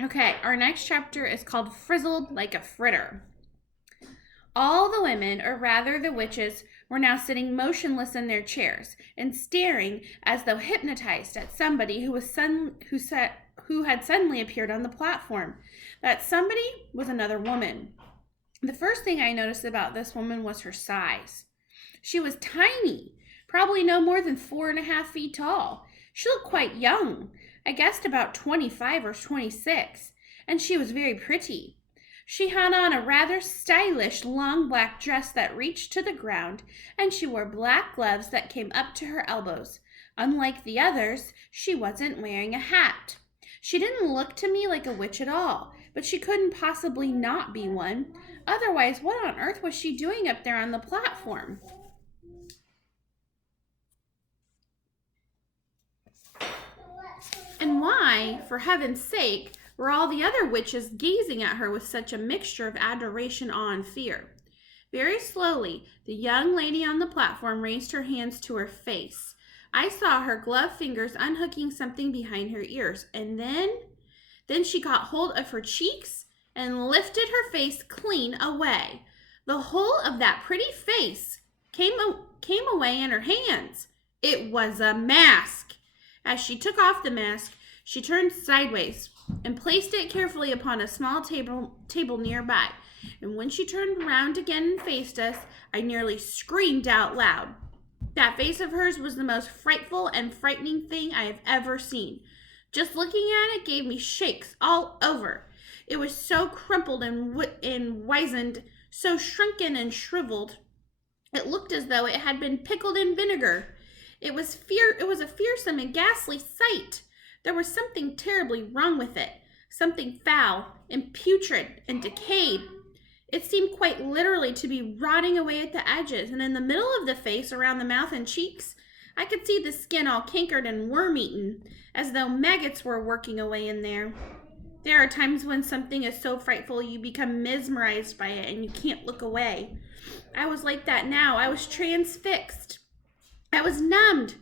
Okay, our next chapter is called Frizzled like a Fritter. All the women, or rather the witches, were now sitting motionless in their chairs and staring as though hypnotized at somebody who had suddenly appeared on the platform. That somebody was another woman. The first thing I noticed about this woman was her size. She was tiny, probably no more than 4.5 feet tall. She looked quite young. I guessed about 25 or 26, and she was very pretty. She had on a rather stylish long black dress that reached to the ground, and she wore black gloves that came up to her elbows. Unlike the others, she wasn't wearing a hat. She didn't look to me like a witch at all, but she couldn't possibly not be one. Otherwise, what on earth was she doing up there on the platform? And why, for heaven's sake, were all the other witches gazing at her with such a mixture of adoration, awe, and fear? Very slowly, the young lady on the platform raised her hands to her face. I saw her gloved fingers unhooking something behind her ears, and then she caught hold of her cheeks and lifted her face clean away. The whole of that pretty face came away in her hands. It was a mask. As she took off the mask, she turned sideways and placed it carefully upon a small table nearby. And when she turned around again and faced us, I nearly screamed out loud. That face of hers was the most frightful and frightening thing I have ever seen. Just looking at it gave me shakes all over. It was so crumpled and wizened, so shrunken and shriveled. It looked as though it had been pickled in vinegar. It was a fearsome and ghastly sight. There was something terribly wrong with it, something foul and putrid and decayed. It seemed quite literally to be rotting away at the edges, and in the middle of the face, around the mouth and cheeks, I could see the skin all cankered and worm-eaten, as though maggots were working away in there. There are times when something is so frightful you become mesmerized by it and you can't look away. I was like that now. I was transfixed. I was numbed.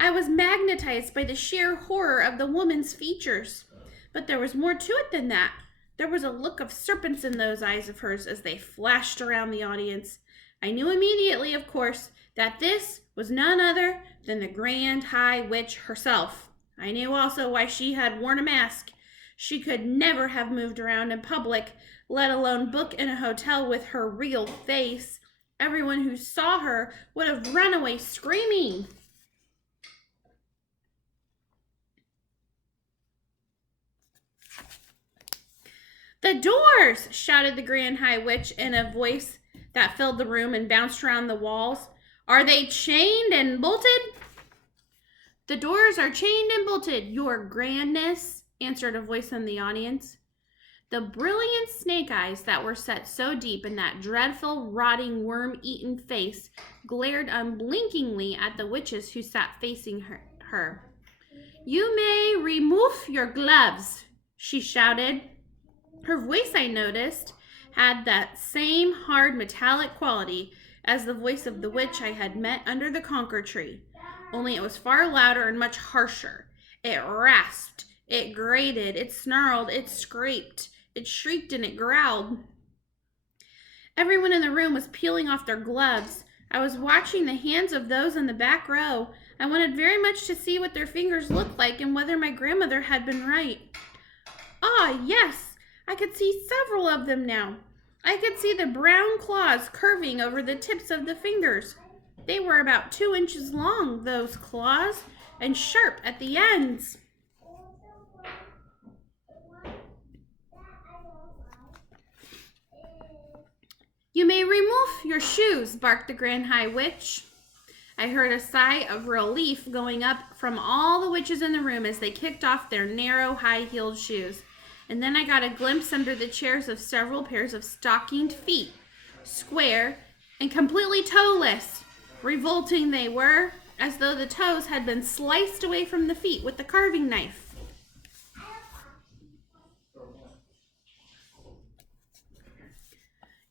I was magnetized by the sheer horror of the woman's features. But there was more to it than that. There was a look of serpents in those eyes of hers as they flashed around the audience. I knew immediately, of course, that this was none other than the Grand High Witch herself. I knew also why she had worn a mask. She could never have moved around in public, let alone book in a hotel with her real face. Everyone who saw her would have run away screaming. "The doors!" shouted the Grand High Witch in a voice that filled the room and bounced around the walls. "Are they chained and bolted?" "The doors are chained and bolted, your grandness," answered a voice in the audience. The brilliant snake eyes that were set so deep in that dreadful, rotting, worm-eaten face glared unblinkingly at the witches who sat facing her. "You may remove your gloves," she shouted. Her voice, I noticed, had that same hard metallic quality as the voice of the witch I had met under the conker tree, only it was far louder and much harsher. It rasped, it grated, it snarled, it scraped. It shrieked and it growled. Everyone in the room was peeling off their gloves. I was watching the hands of those in the back row. I wanted very much to see what their fingers looked like and whether my grandmother had been right. Ah, yes, I could see several of them now. I could see the brown claws curving over the tips of the fingers. They were about 2 inches long, those claws, and sharp at the ends. "You may remove your shoes," barked the Grand High Witch. I heard a sigh of relief going up from all the witches in the room as they kicked off their narrow, high-heeled shoes. And then I got a glimpse under the chairs of several pairs of stockinged feet, square and completely toeless. Revolting they were, as though the toes had been sliced away from the feet with the carving knife.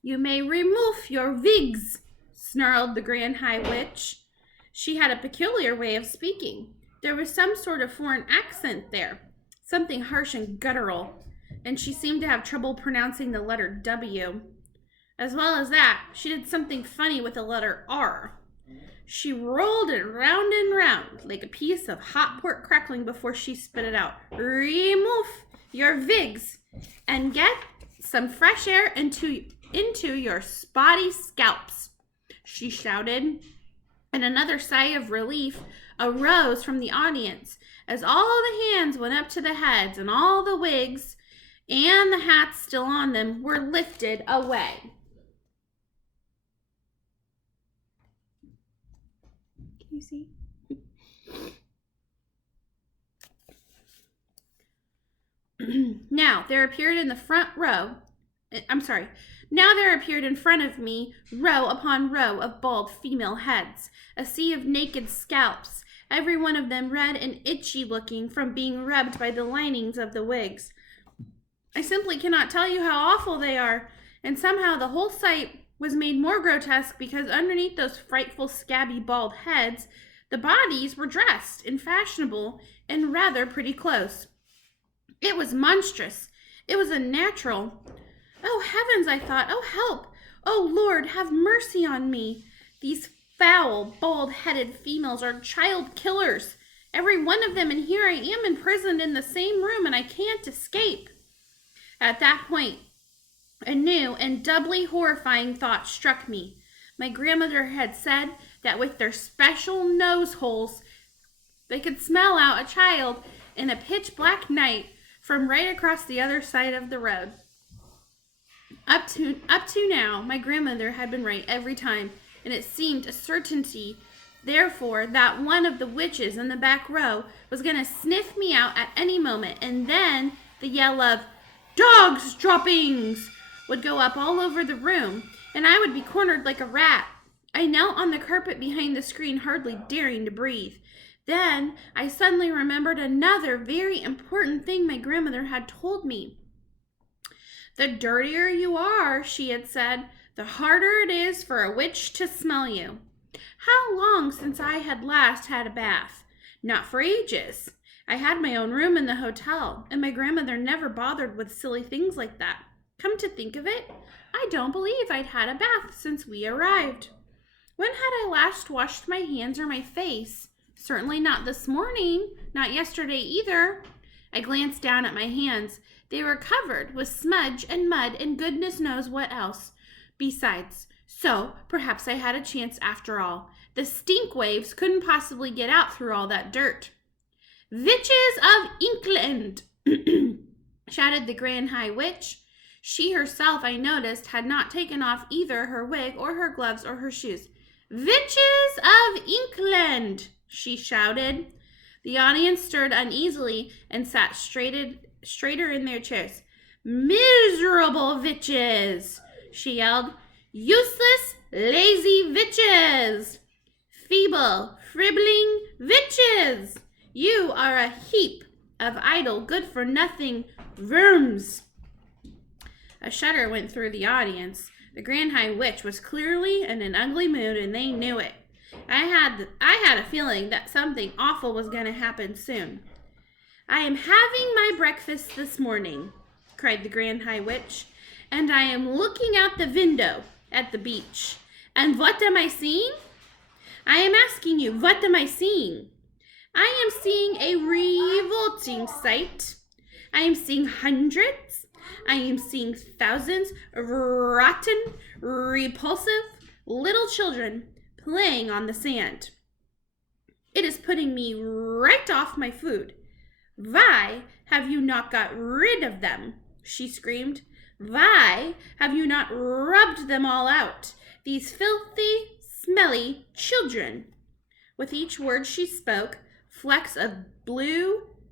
"You may remove your wigs," snarled the Grand High Witch. She had a peculiar way of speaking. There was some sort of foreign accent there, something harsh and guttural. and she seemed to have trouble pronouncing the letter W. As well as that, she did something funny with the letter R. She rolled it round and round like a piece of hot pork crackling before she spit it out. Remove your wigs and get some fresh air into your spotty scalps, she shouted. And another sigh of relief arose from the audience as all the hands went up to the heads and all the wigs and the hats still on them were lifted away. Can you see? Now there appeared in front of me row upon row of bald female heads, a sea of naked scalps, every one of them red and itchy looking from being rubbed by the linings of the wigs. I simply cannot tell you how awful they are, and somehow the whole sight was made more grotesque because underneath those frightful scabby bald heads, the bodies were dressed in fashionable and rather pretty clothes. It was monstrous. It was unnatural. Oh, heavens, I thought. Oh, help. Oh, Lord, have mercy on me. These foul, bald-headed females are child killers. Every one of them, and here I am imprisoned in the same room, and I can't escape. At that point, a new and doubly horrifying thought struck me. My grandmother had said that with their special nose holes, they could smell out a child in a pitch-black night from right across the other side of the road. Up to now, my grandmother had been right every time, and it seemed a certainty, therefore, that one of the witches in the back row was going to sniff me out at any moment, and then the yell of, "Dogs droppings!" would go up all over the room, and I would be cornered like a rat. I knelt on the carpet behind the screen, hardly daring to breathe. Then I suddenly remembered another very important thing my grandmother had told me. "The dirtier you are," she had said, "the harder it is for a witch to smell you." How long since I had last had a bath? Not for ages. I had my own room in the hotel, and my grandmother never bothered with silly things like that. Come to think of it, I don't believe I'd had a bath since we arrived. When had I last washed my hands or my face? Certainly not this morning, not yesterday either. I glanced down at my hands. They were covered with smudge and mud and goodness knows what else. Besides, so perhaps I had a chance after all. The stink waves couldn't possibly get out through all that dirt. "Witches of England!" shouted the Grand High Witch. She herself, I noticed, had not taken off either her wig or her gloves or her shoes. "Witches of England!" she shouted. The audience stirred uneasily and sat straighter in their chairs. "Miserable witches!" she yelled. "Useless, lazy witches! Feeble, fribbling witches! You are a heap of idle, good-for-nothing worms." A shudder went through the audience. The Grand High Witch was clearly in an ugly mood, and they knew it. I had a feeling that something awful was going to happen soon. "I am having my breakfast this morning," cried the Grand High Witch, "and I am looking out the window at the beach. And what am I seeing? I am asking you, what am I seeing? I am seeing a revolting sight. I am seeing hundreds. I am seeing thousands of rotten, repulsive little children playing on the sand. It is putting me right off my food. Why have you not got rid of them?" she screamed. "Why have you not rubbed them all out? These filthy, smelly children." With each word she spoke, flecks of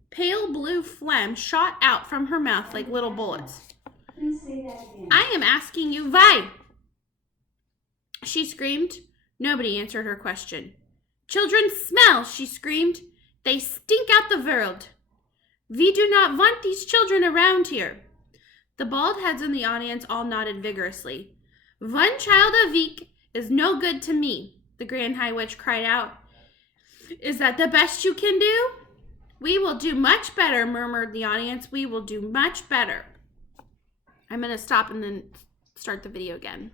pale blue phlegm shot out from her mouth like little bullets. Please say that again. "I am asking you why?" she screamed. Nobody answered her question. "Children smell," she screamed. "They stink out the world. We do not want these children around here." The bald heads in the audience all nodded vigorously. "One child a week is no good to me," the Grand High Witch cried out. "Is that the best you can do?" "We will do much better," murmured the audience. "We will do much better." I'm going to stop and then start the video again.